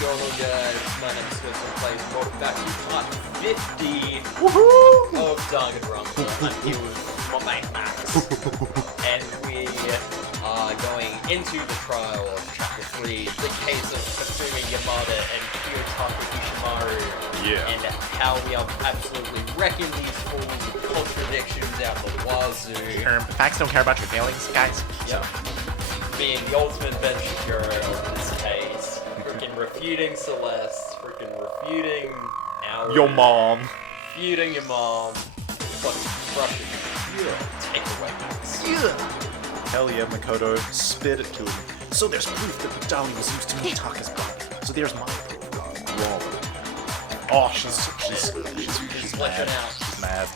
going on, guys? My name is Smith and plays welcome back to part 50 of Danganronpa. I'm here with my mate Max. And we are going into the trial of chapter 3, the case of Kasumi Yamada and Kiyotaka Ishimaru. Yeah. And how we are absolutely wrecking these fools with contradictions out the wazoo. Facts don't care about your feelings, guys. Yep. Being the ultimate Ben Shapiro in this case. Freaking refuting Celeste. Freaking refuting our... Your mom. Refuting your mom. Fucking crushing. Yeah. Take away Max. Yeah. Hell yeah, Makoto. Spit it to him. So there's proof that the dolly was used to make Taka's body. So there's my proof. Wrong. Oh, she's fleshing mad. out. She's mad.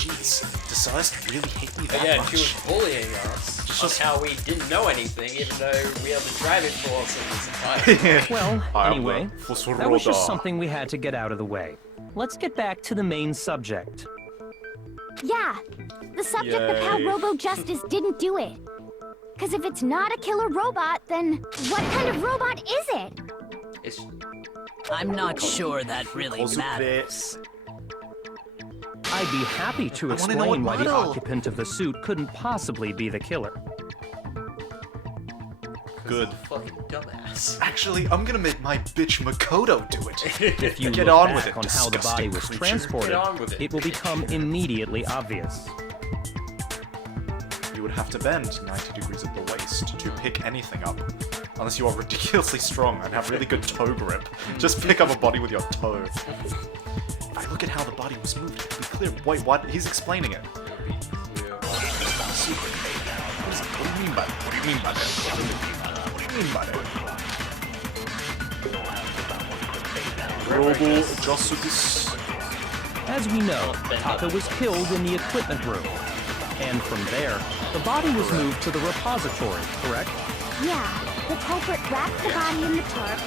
Jeez, does Celeste really hate me that Again, much? she was bullying us on how we didn't know anything, even though we are the driving force of this entire Well, anyway, that that was just something we had to get out of the way. Let's get back to the main subject. Yeah, the subject of how Robo Justice didn't do it. Because if it's not a killer robot, then what kind of robot is it? It's... I'm not sure that really matters. I'd be happy to explain why the occupant of the suit couldn't possibly be the killer. Good. Fucking dumbass. Actually, I'm gonna make my bitch Makoto do it. If you Get look on back with it, on how the body was disgusting transported, Get on with it. it will become immediately obvious. You would have to bend 90 degrees at the waist to pick anything up. Unless you are ridiculously strong and have really good toe grip. Just pick up a body with your toe. If I look at how the body was moved, it'll be clear. Wait, what? He's explaining it. What do you mean by that? What do you mean by that? What do you mean by that? Robo Justice. As we know, Taka was killed in the equipment room. And from there, the body was moved to the repository, correct? Yeah, the culprit wrapped the body in the tarp,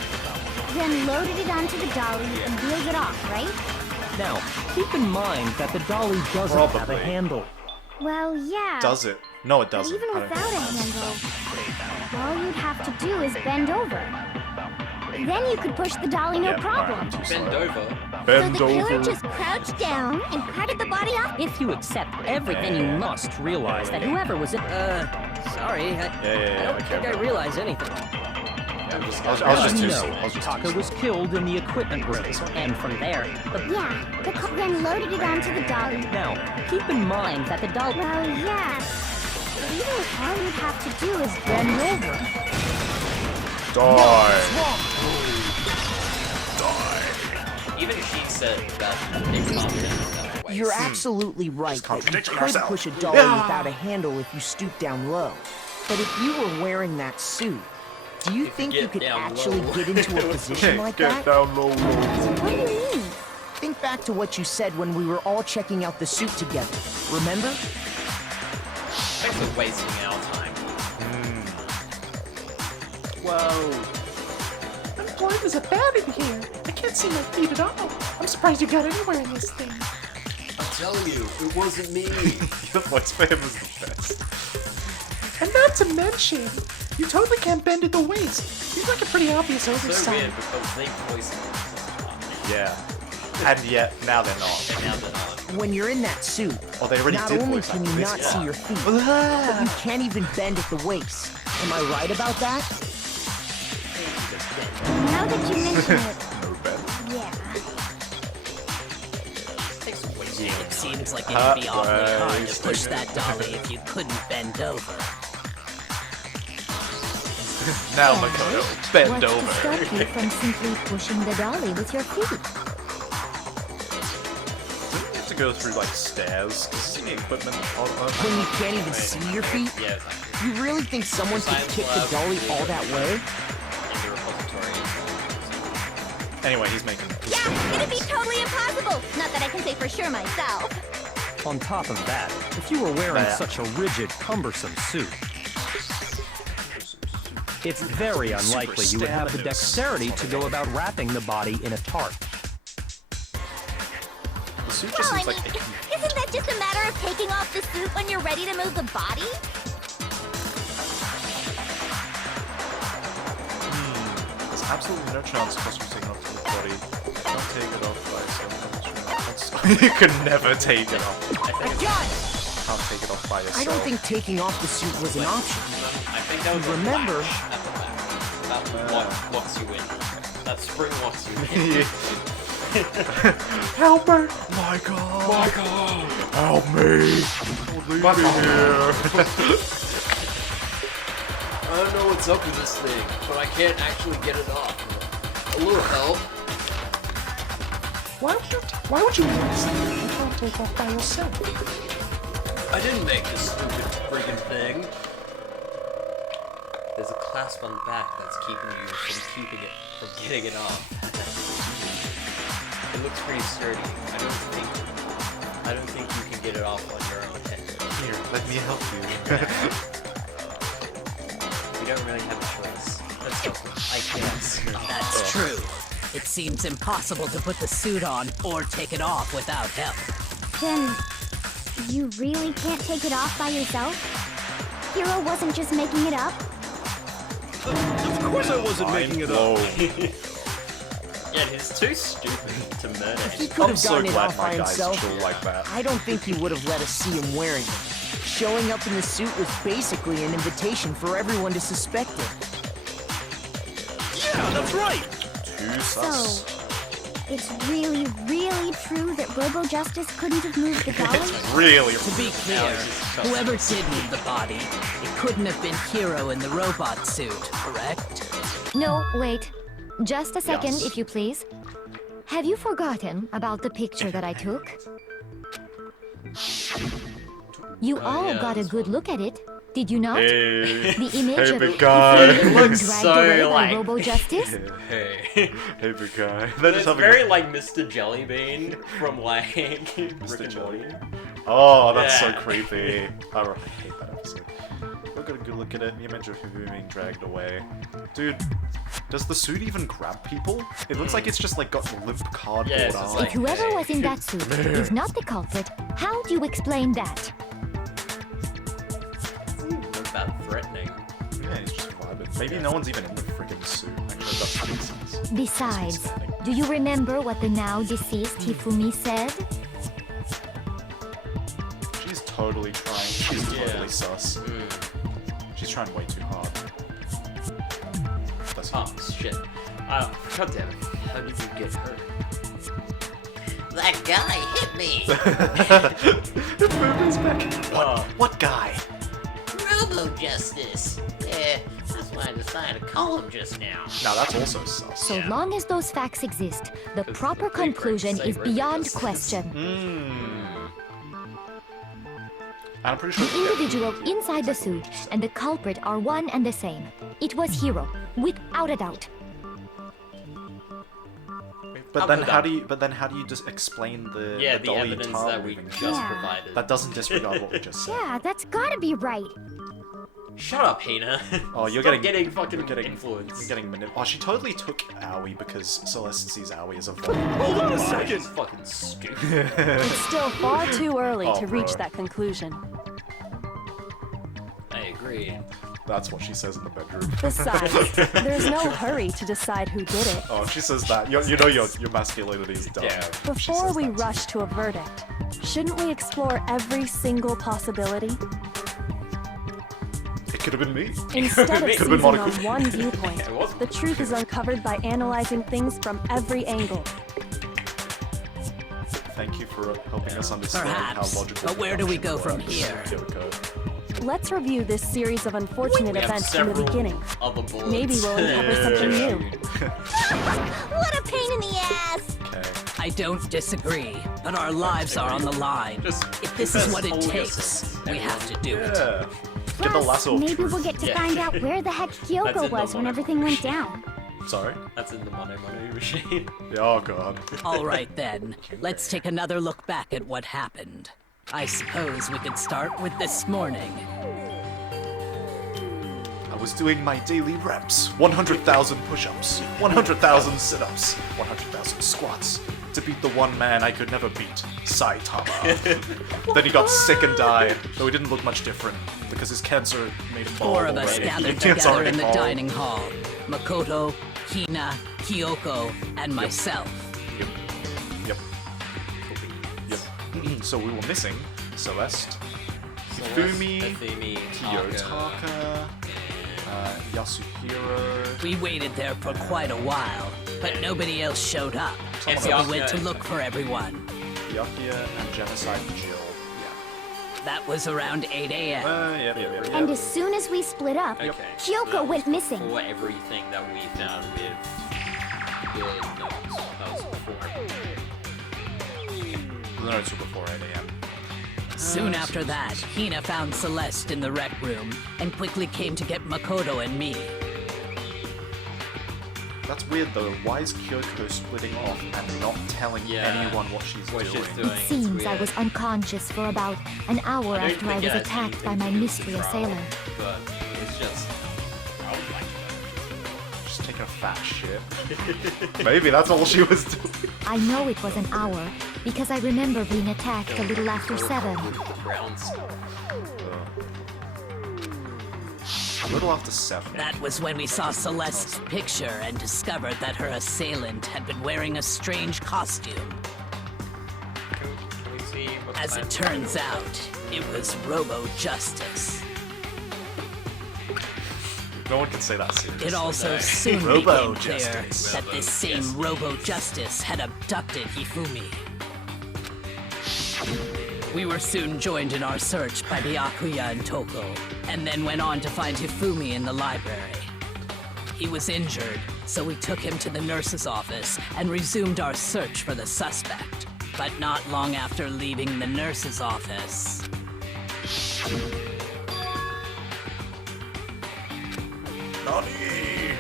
then loaded it onto the dolly and wheeled it off, right? Now, keep in mind that the dolly doesn't have a Probably. handle. Well, yeah. Does it? No, it But doesn't. even I don't without a handle, all you'd have to do is bend over. Then you could push the dolly no problem. Bend over. Bend So the killer over. just crouched down and carted the body off. If you accept everything, you must realize that whoever was it. Sorry, I don't think I realize anything. I was As just we too know, slow. I was just Taka too was killed in the equipment room. And from there, Yeah, the cop then loaded it onto the dolly. Now, keep in mind that the dolly... Well, yeah. But even if all you'd have to do is bend over. Even she said that it can't be that way. You're absolutely right that you contradicting could yourself. push a dolly without a handle if you stoop down low. But if you were wearing that suit, do you think you get could down actually low. get into a position like that? down low. What do you mean? Think back to what you said when we were all checking out the suit together. Remember? Thanks for wasting our time. Whoa. I'm blind as a bat in here. I can't see my feet at all. I'm surprised you got anywhere in this thing. I tell you, it wasn't me. Your voice for him is the best. And not to mention, you totally can't bend at the waist. Seems like a pretty obvious So oversight. weird because they poisoned us. Yeah. And yet, now they're not. And now they're not. When you're in that suit, Oh, they already not did only voice can you acting. not see your feet, but you can't even bend at the waist. Am I right about that? Now that you mention it, No bed. yeah. it seems like it'd be awfully hard to push that dolly if you couldn't bend over. Now, Makoto, bend What's to over. stop you from simply pushing the dolly with your feet? Don't you have to go through, like, stairs? Is this the equipment? When you can't even see your feet? Yeah, exactly. You really think someone could Science kick the lab. dolly all that way? In the repository. Anyway, he's making... Yeah, it'd be totally impossible. Not that I can say for sure myself. On top of that, if you were wearing That. such a rigid, cumbersome suit, it's very unlikely you would have the dexterity to go about wrapping the body in a tarp. The suit just Well, I seems mean, like... isn't that just a matter of taking off the suit when you're ready to move the body? absolutely no chance costume taken off to the body. Can't take it off by yourself. You can never take it off. Can't take it off by yourself. I don't think taking off the suit was an option. I think that was Remember- a flash at the back. That locks you in. That spring locks you in. Help me! My God! My God! Help me! Leave me here! I don't know what's up with this thing, but I can't actually get it off. A little help. Why would you make something you can't take off by yourself? I didn't make this stupid friggin' thing. There's a clasp on the back that's keeping you from getting it off. It looks pretty sturdy. I don't think you can get it off on your own head. Here, let me help you. We don't really have a choice. Let's go. I can't. That's true. It seems impossible to put the suit on or take it off without help. Then, you really can't take it off by yourself? Hero wasn't just making it up? Of course I wasn't making it up. Yeah, he's too stupid to murder If he him. could I'm have so gotten it glad off my by guy's himself, chill like that. I don't think he would have let us see him wearing it. Showing up in the suit was basically an invitation for everyone to suspect it. Yeah, that's right. Too So, sus. it's really, really true that Robo Justice couldn't have moved the dolly? It's really, To be clear, whoever did move the body, it couldn't have been Hero in the robot suit, correct? No, wait. Just a second, Yes. if you please. Have you forgotten about the picture that I took? You all yeah, got a that's good look at it, did you not? Hey, The image hey, of big guy. Ethan being Looks dragged so away by like- Robo Justice? Hey. Hey, big guy. They're It's just having very like Mr. Jellybean from like Rick and Morty. Oh, that's Yeah. so creepy. I hate that episode. We've got a good look at it. The image of him being dragged away. Dude, does the suit even grab people? It looks like it's just like got limp cardboard Yeah, it's just arms. like- If whoever was in that suit is not the culprit, how do you explain that? Not that threatening. Yeah, he's just vibing. Maybe no one's even in the friggin' suit. Actually, that makes sense. Besides, do you remember what the now deceased Hifumi said? She's totally trying. She's Yeah. totally sus. She's trying way too hard. That's Oh shit. God damn it. How did you get hurt? That guy hit me! What guy? Robo Justice. Yeah, that's why I decided to call him just now. Now that's also sus. So long as those facts exist, the proper the great conclusion say is Robo beyond Justice. question. And I'm pretty sure. The individual inside the suit and the culprit are one and the same. It was Hero, without a doubt. But then how do you just explain the Yeah, the the dolly evidence tar that we moving? just Yeah. provided. That doesn't disregard what we just said. Yeah, that's gotta be right. Shut up, Hina. Oh, you're Stop getting fucking you're getting influence. You're getting Oh, she totally took Aoi because Celeste sees Aoi as a vote. Hold on a She's second. fucking stupid. It's still far too early Oh, to reach bro. that conclusion. I agree. That's what she says in the bedroom. Besides, there's no hurry to decide who did it. Oh, she says that. You know your masculinity is dumb. Yeah. She Before says we that. rush to a verdict, shouldn't we explore every single possibility? It could have been me. Instead of Could've been seizing Monica. on one viewpoint, It wasn't. the truth is uncovered by analyzing things from every angle. Thank you for helping us understand Perhaps, how logical. but where do we go from works. here? Here we go. Let's review this series of unfortunate We have events from the several beginning. other bullets. Maybe we'll uncover something new. What a pain in the ass! Okay. I don't disagree, but our lives are on the line. Just If this is what it hold takes, yourself. we have to do it. Yeah. Get the Plus, lasso of maybe truth. we'll get to Yeah. find out where the heck That's Kyoko in the was when Mono everything Mono went machine. down. Sorry. That's in the Mono Mono machine. Oh god. All right then, let's take another look back at what happened. I suppose we could start with this morning. I was doing my daily reps. 100,000 push-ups, 100,000 sit-ups, 100,000 squats to beat the one man I could never beat, Saitama. Then he got sick and died, though he didn't look much different because his cancer made him bald Four of us already. gathered It's together already in the bald. dining hall. Makoto, Hina, Kyoko, and myself. Yep. So we were missing Celeste, Hifumi, Kiyotaka, Yasuhiro. We waited there for quite a while, but nobody else showed up, And so we went to Byakuya. look for everyone. Byakuya and Genocide Jill. That was around 8 a.m. Yeah. And as soon as we split up, Okay. Kyoko went missing. For everything that we found with the notes. That was before. The notes were before 8 a.m. Soon after that, Hina found Celeste in the rec room and quickly came to get Makoto and me. That's weird though. Why is Kyoko splitting off and not telling anyone what she's doing? It seems I was unconscious for about an hour I don't after I think was it has attacked by anything my to do with mystery the trial, assailant. But it's just. I would like Just taking a fat shit. Maybe that's all she was doing. I know it was an hour because I remember being attacked a little after 7. Browns. A little after 7. That was when we saw Celeste's picture and discovered that her assailant had been wearing a strange costume. Can we see what As it turns out, it was Robo Justice. No one can say that seriously. It also soon Robo became clear Justice. that this same Robo Justice had abducted Hifumi. We were soon joined in our search by Byakuya and Toko, and then went on to find Hifumi in the library. He was injured, so we took him to the nurse's office and resumed our search for the suspect. But not long after leaving the nurse's office, Nani!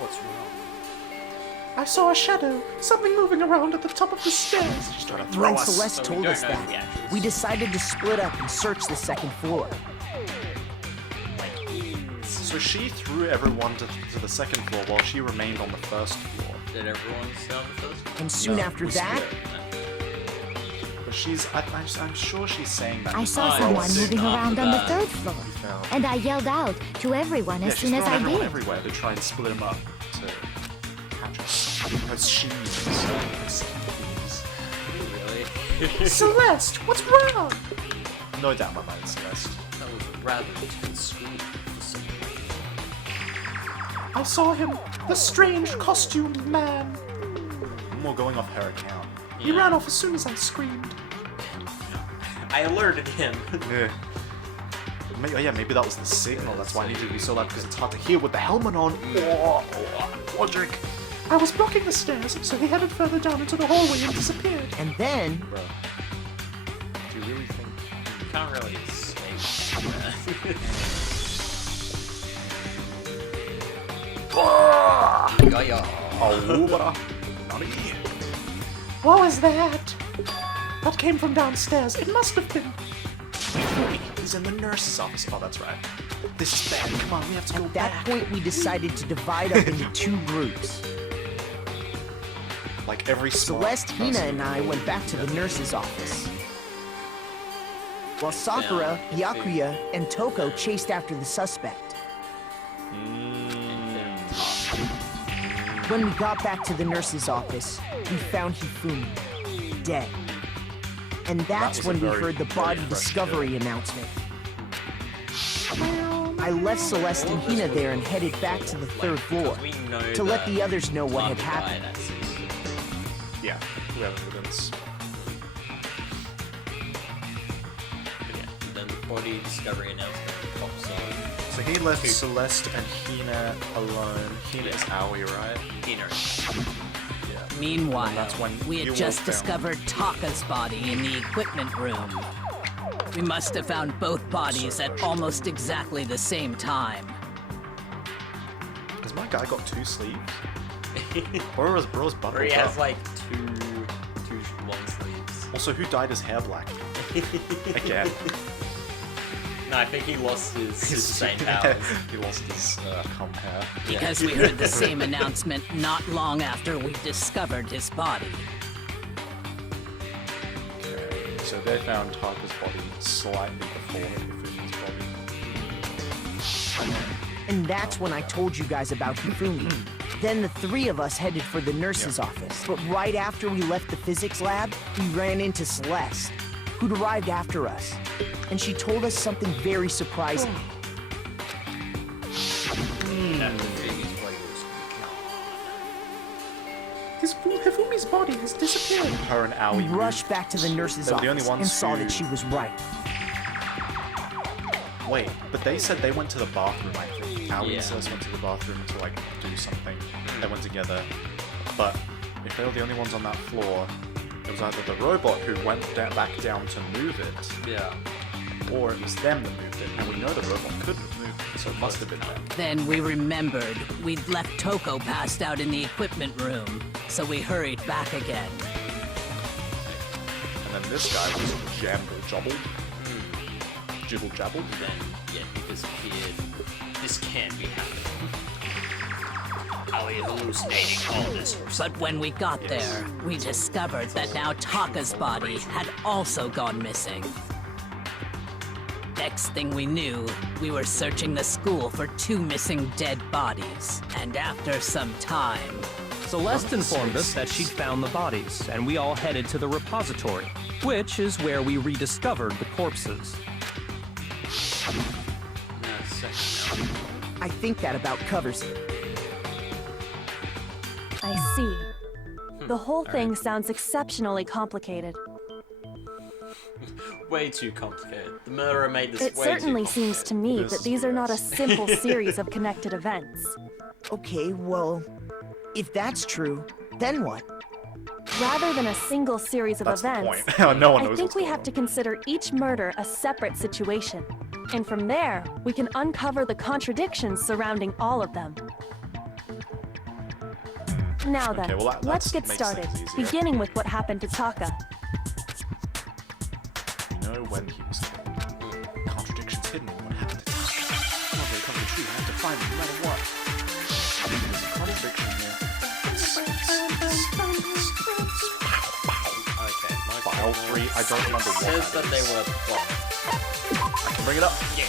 What's wrong? I saw a shadow, something moving around at the top of the stairs. She's trying to throw When us. Celeste So we told don't us know that, the actual we decided to split up and search the second floor. So she threw everyone to the second floor while she remained on the first floor. Did everyone stay on the first? And soon after we that, split. But I'm sure she's saying that. I saw Oh, someone soon moving around on the after 3rd floor, found- and I yelled out to everyone Yeah, as she's soon as thrown I everyone did. everywhere to try and split them up to catch us. Because she Really? Celeste, what's wrong? No doubt my mind, Celeste. That was a rather intense school for some reason. I saw him, the strange costumed man. More going off her account. He ran off as soon as I screamed. I alerted him. Yeah. Maybe that was the signal. That's why I needed to be so loud because it's hard to hear with the helmet on. Logic. I was blocking the stairs, so he headed further down into the hallway and disappeared. and then Bro. Do you really think? You can't really escape. Got ya. Oh, but Nani? What was that? That came from downstairs. It must have been. He's in the nurse's office. Oh, that's right. This is bad. Come on, we have to go at that back. point we decided to divide up into 2 groups. Like every smart Celeste, Hina, person. and I went back to the nurse's office. While Sakura, Byakuya, and Toko chased after the suspect. When we got back to the nurse's office, we found Hifumi, dead. And that's was when a we very, heard the very body fresh discovery announcement. I left Celeste and Hina there and headed back to the 3rd floor We know to let that the others know what had Mark happened. died at 6. Yeah, we have evidence. But yeah, then the body discovery announcement pops on. So he left Celeste and Hina alone. Hina is Aoi, right? Inner. Yeah. meanwhile, And that's when we you had just all found- discovered Taka's body in the equipment room. We must have found both bodies at almost exactly the same time. Has my guy got 2 sleeves? Or was Bro's bundled Or he has up? like two long sleeves. Also, who dyed his hair black? Again. No, I think he lost his same powers. He lost his cum hair. Because we heard the same announcement not long after we discovered his body. Okay, so they found Taka's body slightly before Hifumi's body. And that's when I told you guys about Hifumi. Then the three of us headed for the nurse's office. But right after we left the physics lab, we ran into Celeste, who'd arrived after us. And she told us something very surprising. Hifumi's body has disappeared. Her and Aoi We rushed back to the nurse's They were the office only and ones saw who- that she was right. Wait, but they said they went to the bathroom, I think. Aoi Yeah. and Celeste went to the bathroom to, like, do something. They went together. But if they were the only ones on that floor, it was either the robot who went back down to move it, Yeah. or it was them that moved it. And we know the robot couldn't have moved it, so it must have been them. Then we remembered we'd left Toko passed out in the equipment room, so we hurried back again. And then this guy was jabble. Jibble jabble. Then, yeah, he disappeared. This can't be happening. Are we hallucinating all this or something? But when we got there, we discovered that now Taka's body had also gone missing. Next thing we knew, we were searching the school for 2 missing dead bodies. And after some time, Celeste informed us that she'd found the bodies, and we all headed to the repository, which is where we rediscovered the corpses. I think that about covers it. I see. The whole thing sounds exceptionally complicated. Way too complicated. The murderer made this It way certainly too seems to me This- that these are not a simple series of connected events. Okay, well, if that's true, then what? Rather than a single series of That's the events, point. No one I knows think what's we going have on. to consider each murder a separate situation. And from there, we can uncover the contradictions surrounding all of them. Now then, Okay, well, that let's get makes started, things easier. beginning with what happened to Taka. We know when he was killed. Contradictions hidden in what happened to Taka. Come on, they come to true. I have to find them no matter what. There's a contradiction here. Okay, my File 3, I don't remember what says that they is. were plot. I can bring it up. Yeah.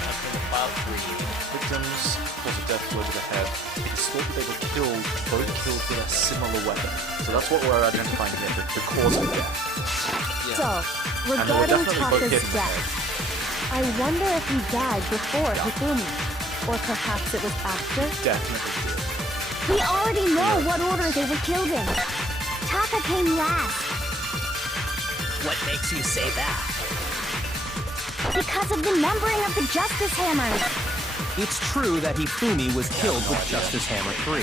That's in file 3. Victims was a death blow to the head. It is thought that they were killed, both killed with a similar weapon. So that's what we're identifying here, the cause of death. So, And they were regarding definitely both hit Taka's in the head. death, I wonder if he died before Hifumi, or perhaps it was after? Definitely did. We already know what order they were killed in. Taka came last what makes you say that? because of the numbering of the Justice Hammers. It's true that Hifumi was killed with Justice Hammer 3,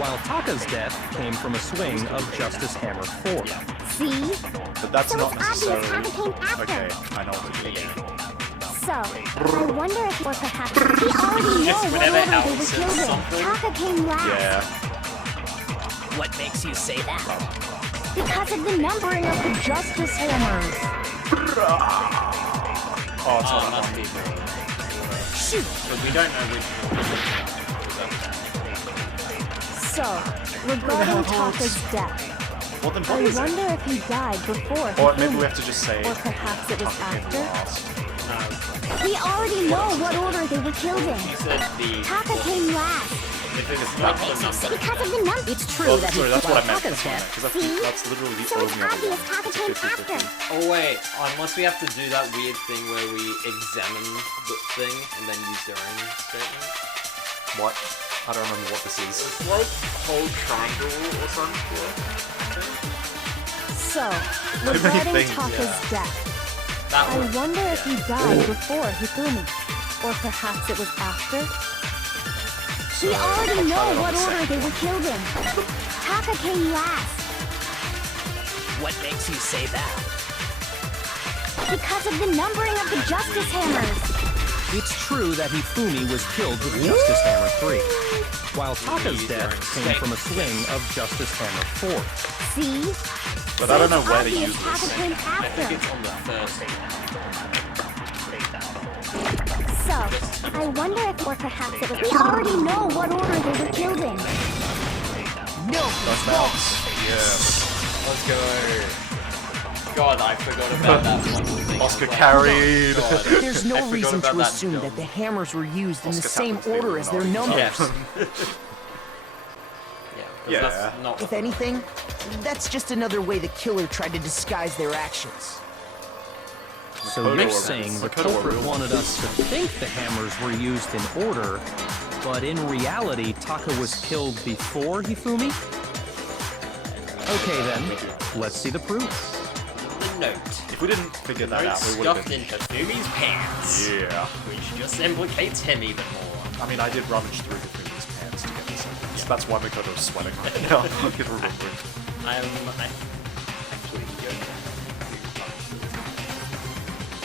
while Taka's death came from a swing of Justice Hammer 4. See? But that's So not it's obvious necessarily... Taka came after. Okay, I know what you're thinking. So, I wonder if, or perhaps, we already know what whenever order they Alan were says killed in. something- Taka came last Yeah. What makes you say that? because of the numbering of the Justice Hammers. Oh, it's Oh, not must be. Shoot. But we don't know which one. So, regarding Taka's death, Well, then I what is it? wonder if he died before Or maybe Hifumi, we have to just say... or perhaps it was Taka came after? last. We already know what order they were killed in. You said the... Taka came last If it's not the number. because of the number. It's true Oh, that sorry, that's what I meant. Taka's death. Because See? that's literally the So it's only other obvious one. Taka It's a came 50-50. after. Oh wait, unless we have to do that weird thing where we examine the thing and then use their own statement. What? I don't remember what this is. It's like whole triangle or something. So, many regarding things, Taka's yeah. death, That I one. wonder if he died before Hifumi, or perhaps it was after? We already know try that on what the order second they were killed in. Taka came last What makes you say that? because of the numbering of the Justice Hammers. It's true that Hifumi was killed with Justice Hammer 3, while Taka's death came from a swing of Justice Hammer 4. See? But So I don't know it's where to obvious use Taka this. came I think after. it's on the first. So, I wonder if, or perhaps it was. We already know what order they were killed in. No, That's mouse. Yes. Let's go. god, I forgot about that one thing. Oscar carried. God. There's I no forgot reason about to that assume dumb- that the hammers were used in the Oscar same happens to be order as their one. numbers. Yes. Yeah, 'cause Yeah. that's not If anything, that's just another way the killer tried to disguise their actions. So Photo you're of- saying the photo of culprit real wanted us to think the hammers were used in order, but in reality, Taka was killed before Hifumi? Okay then, let's see the proof. the note. If we didn't figure that Note out, we would have stuffed been... into Fumi's pants. Yeah. Which just implicates him even more. I mean, I did rummage through the previous pants to get this evidence. That's why Makoto's sweating right now. He's remembering.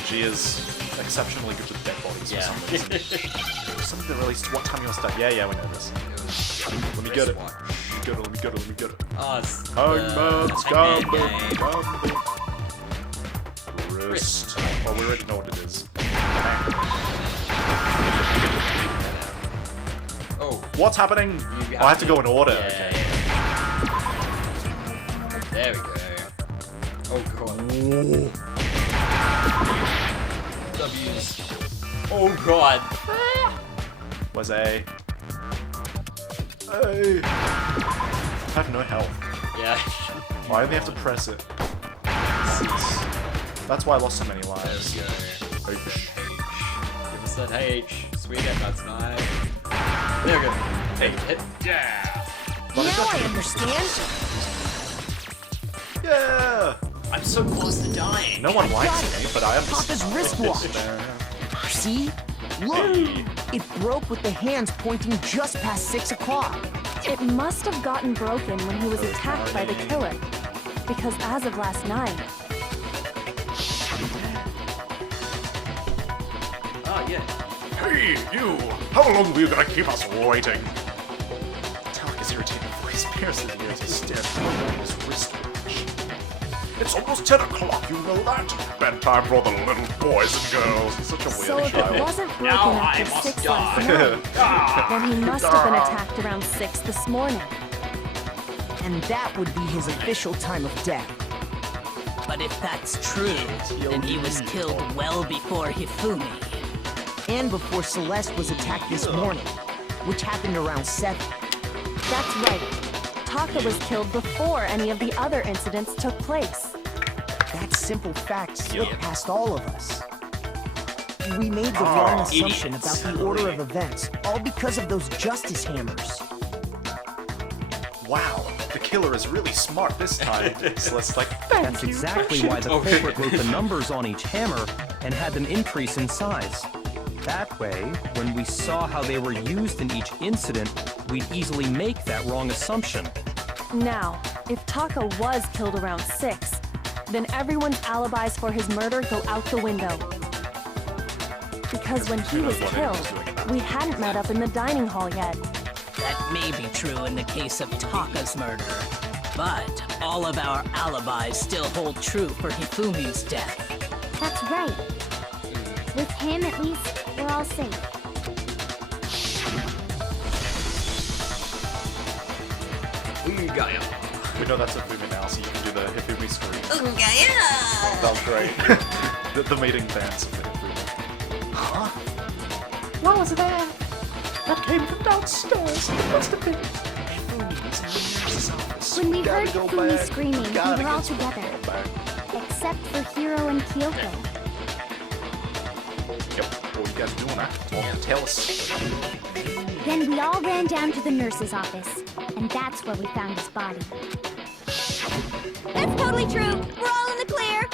She is exceptionally good with dead bodies Yeah. for some reason. Something that released what time you want to start? Yeah, we know this. Let me get it. Let me get it. Oh, it's Hangman's Hangman Gambit. game. Wrist. Oh, we already know what it is. Oh, What's happening? you Oh, I have to go in order. Yeah, Okay. yeah. There we go. Oh god. W's. Oh god. Where's A? A. I have no health. Yeah. Oh, I only have to press it. That's why I lost so many lives. There we go. H. Give us that H. Sweet it, that's nice. There we go. Hey, hit. Yeah. Now I understand. Yeah! I'm so close to dying. No one likes me, but I am Papa's wristwatch. See? Look! It broke with the hands pointing just past 6 o'clock. It must have gotten broken when he was attacked by the killer. Because as of last night, Oh, yeah. Hey, you! How long are you gonna keep us waiting? Taka's irritating voice pierces his ears. He stares down at his wristwatch. It's almost 10 o'clock, you know that? Bedtime for the little boys and girls. He's such a so weird if it child. wasn't broken Now I after must 6 die. last night, then he must have been attacked around 6 this morning. And that would be his official time of death. But if that's true, then he was killed well before Hifumi. And before Celeste was attacked this morning, which happened around 7. That's right. Taka was killed before any of the other incidents took place. That simple fact slipped past all of us. We made the wrong assumption about the order of events, all because of those justice hammers. Wow, the killer is really smart this time. Celeste's like, That's exactly why the culprit wrote the numbers on each hammer and had them increase in size. That way, when we saw how they were used in each incident, we'd easily make that wrong assumption. Now, if Taka was killed around 6, then everyone's alibis for his murder go out the window. Because when he was killed, we hadn't met up in the dining hall yet. That may be true in the case of Taka's murder. But all of our alibis still hold true for Hifumi's death. That's right. With him, at least, we're all safe. Ungaya. we know that's a Hifumi now, so you can do the Hifumi scream. Ungaya! That was great. the mating dance of the Hifumi. What was that? That came from downstairs. It must have been. When we heard Fumi screaming, we were all together. Except for Hiro and Kyoko. Yep, what are you guys doing now? Well, tell us. Then we all ran down to the nurse's office. And that's where we found his body. That's totally true. We're all in the clear.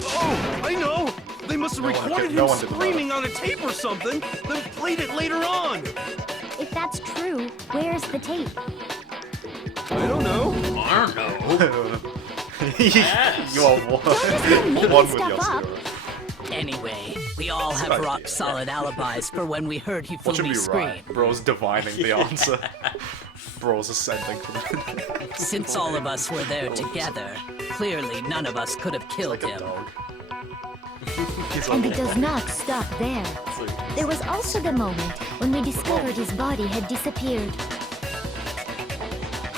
Oh, I know! They must have recorded no him one did that. screaming on a tape or something, then played it later on! If that's true, where's the tape? I don't know. I don't know. You are Don't just go making one with stuff up. Yasuo. Anyway, we all have rock-solid alibis for when we heard What should Hifumi be scream. right? Bro's divining the answer. Bro's ascending from the Since all of us were there together, clearly none of us could have killed him. dog. He's And like, it does not stop there. There was also the moment when we discovered his body had disappeared.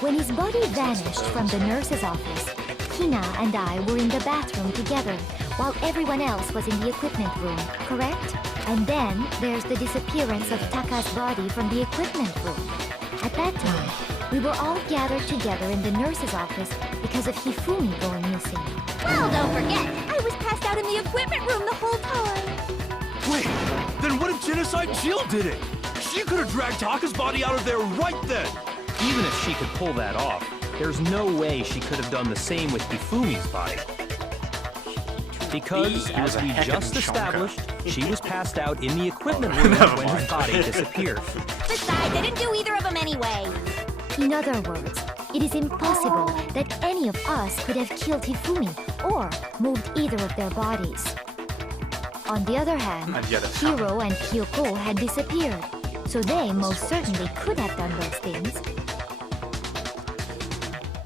When his body vanished from the nurse's office, Hina and I were in the bathroom together, while everyone else was in the equipment room, correct? And then there's the disappearance of Taka's body from the equipment room. At that time, we were all gathered together in the nurse's office because of Hifumi going missing. Well, don't forget, I was passed out in the equipment room the whole time. Wait, then what if Genocide Jill did it? She could have dragged Taka's body out of there right then. Even if she could pull that off, there's no way she could have done the same with Hifumi's body. Because, as we just established, she was passed out in the equipment room when her body disappeared. Besides, I didn't do either of them anyway. In other words, it is impossible that any of us could have killed Hifumi or moved either of their bodies. On the other hand, And yet it Hiro and Kyoko had disappeared, so they most certainly could have done those things.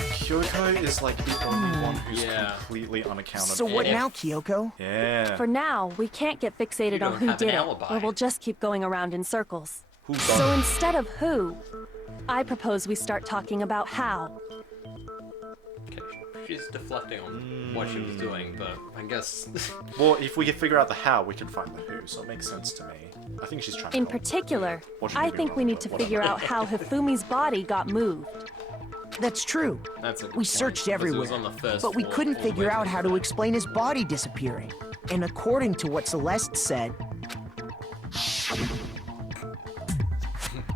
Kyoko is like the only one who's Yeah. completely unaccountable. So what Yeah. now, Kyoko? Yeah. For now, we can't get fixated You on don't who have an did it, alibi. or we'll just keep going around in circles. Who's So instead of who, I propose we start talking about how. Okay, she's deflecting on what she was doing, but I guess... Well, if we can figure out the how, we can find the who, so it makes sense to me. I think she's trying to In help. particular, What should I we be think we wrong, need to but figure out how Hifumi's body got moved. That's true. That's a good We point, searched because it everywhere, was on the first but we floor couldn't all the way figure out to how the to back. explain his body disappearing. And according to what Celeste said,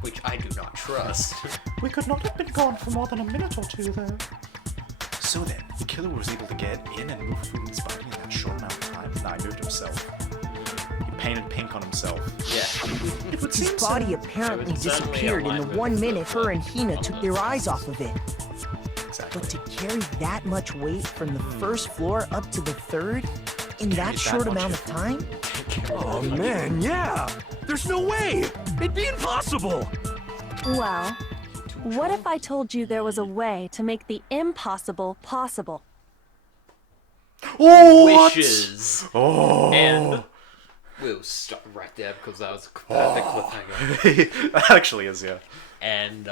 Which I do not trust. We could not have been gone for more than a minute or two, though. So then, the killer was able to get in and move Fumi's body in that short amount of time. Nah, he moved himself. He painted pink on himself. Yeah. It would his seem body apparently It was certainly disappeared in aligned the with 1 the minute her and Hina photo took of their the eyes stuff. off of it. Exactly. But to carry that much weight from the first floor up to the third in that that short much. amount of time? Oh man, yeah. There's no way. It'd be impossible. Well, what if I told you there was a way to make the impossible possible? Oh, what? Wishes. Oh. And we'll stop right there because that was a perfect cliffhanger. That actually is, yeah. And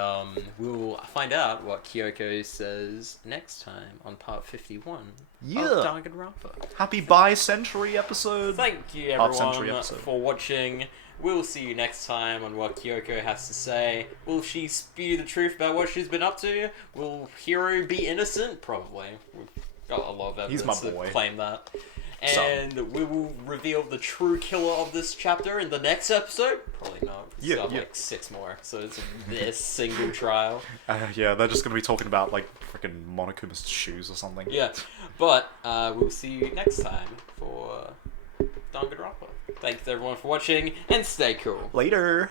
we'll find out what Kyoko says next time on part 51 Yeah. of Danganronpa. Happy bi-century episode. Thank you Half-century everyone episode. for watching. We'll see you next time on what Kyoko has to say. Will she spew the truth about what she's been up to? Will Hiro be innocent? Probably. We've got a lot of He's evidence my to boy. claim that. And we will reveal the true killer of this chapter in the next episode. Probably not. We've got like 6 more episodes of this single trial. Yeah, they're just gonna be talking about, like, freaking Monokuma's shoes or something. Yeah, but we'll see you next time for Danganronpa. Thanks everyone for watching, and stay cool. Later.